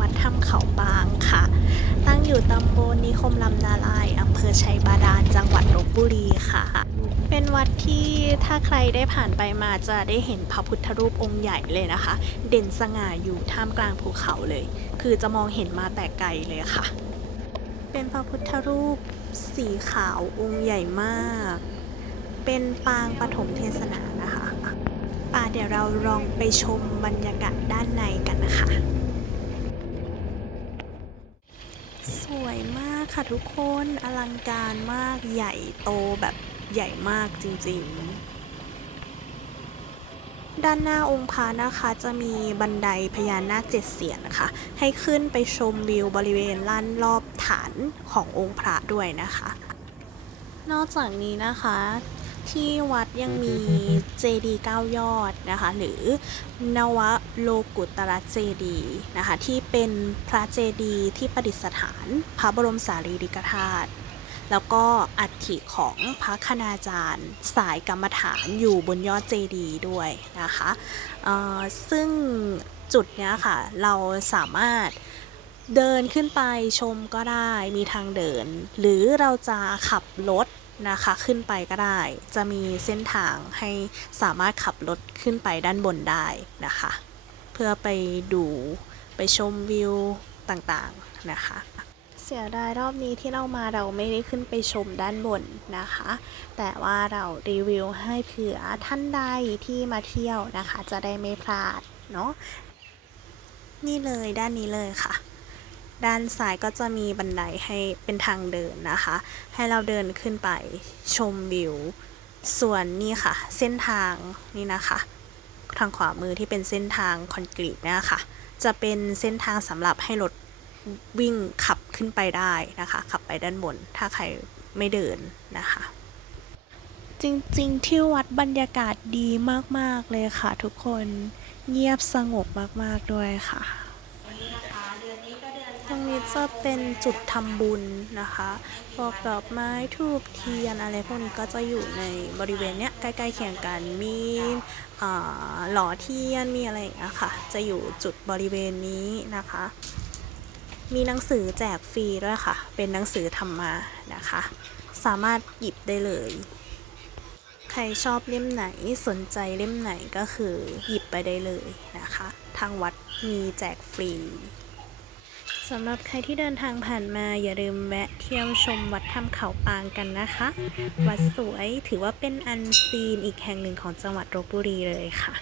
วัดถ้ำเขาบางค่ะ ตั้งอยู่ตำบลนิคมลำนาลายอำเภอชัยบาดาลจังหวัดลบบุรีค่ะ เป็นวัดที่ถ้าใครได้ผ่านไปมาจะได้เห็นพระพุทธรูปองค์ใหญ่เลยนะคะ เด่นสง่าอยู่ท่ามกลางภูเขาเลย คือจะมองเห็นมาแต่ไกลเลยค่ะ เป็นพระพุทธรูปสีขาวองค์ใหญ่มาก เป็นปางปฐมเทศนานะคะป่าเดี๋ยวเราลองไปชมบรรยากาศด้านในกันนะคะ สวยมากค่ะทุกคนอลังการมากใหญ่โตแบบใหญ่มากจริงๆ ด้านหน้าองค์พระนะคะจะมีบันไดพญานาคเจ็ดเสียนนะคะ ให้ขึ้นไปชมวิวบริเวณล้านรอบฐานขององค์พระด้วยนะคะ นอกจากนี้นะคะ ที่วัดยังมีเจดีย์เก้ายอดนะคะหรือนวโลกุตระเจดีย์นะคะที่เป็นพระเจดีย์ที่ประดิษฐานพระบรมสารีริกธาตุแล้วก็อัฐิของพระคณาจารย์ สายกรรมฐานอยู่บนยอดเจดีย์ด้วยนะคะเอ่อซึ่งจุดเนี้ยค่ะเราสามารถเดินขึ้นไปชมก็ได้มีทางเดิน หรือเราจะขับรถ นะคะ ขึ้นไปก็ได้ จะมีเส้นทางให้สามารถขับรถขึ้นไปด้านบนได้นะคะ เพื่อไปดูไปชมวิวต่างๆนะคะ เสียดายรอบนี้ที่เรามาเราไม่ได้ขึ้นไปชมด้านบนนะคะ แต่ว่าเรารีวิวให้เผื่อท่านใดที่มาเที่ยวนะคะ จะได้ไม่พลาดเนาะนี่เลยด้านนี้เลยค่ะ ด้านซ้ายก็จะมีบันไดให้เป็นทางเดินนะคะ ให้เราเดินขึ้นไปชมวิว ส่วนนี่ค่ะ เส้นทางนี่นะคะ ทางขวามือที่เป็นเส้นทางคอนกรีตเนะคะจะเป็นเส้นทางสำหรับให้รถวิ่งขับขึ้นไปได้นะคะ ขับไปด้านบน ถ้าใครไม่เดินนะคะ จริงๆ ที่วัดบรรยากาศดีมากๆเลยค่ะทุกคนเงียบสงบมากๆด้วยค่ะ ตรงนี้จะเป็นจุดทำบุญนะคะพวกดอกไม้ทูบเทียนอะไรพวกนี้ก็จะอยู่ในบริเวณเนี้ยใกล้ๆเคียงกันมีหล่อเทียนมีอะไรอย่างเงี้ยค่ะ จะอยู่จุดบริเวณนี้นะคะ มีหนังสือแจกฟรีด้วยค่ะ เป็นหนังสือธรรมานะคะ สามารถหยิบได้เลยใครชอบเล่มไหนสนใจเล่มไหนก็คือหยิบไปได้เลยนะคะ ทางวัดมีแจกฟรี สำหรับใครที่เดินทางผ่านมาอย่าลืมแวะเที่ยวชมวัดถ้ำเขาปางกันนะคะ วัดสวยถือว่าเป็นอันซีนอีกแห่งหนึ่งของจังหวัดลบบุรีเลยค่ะ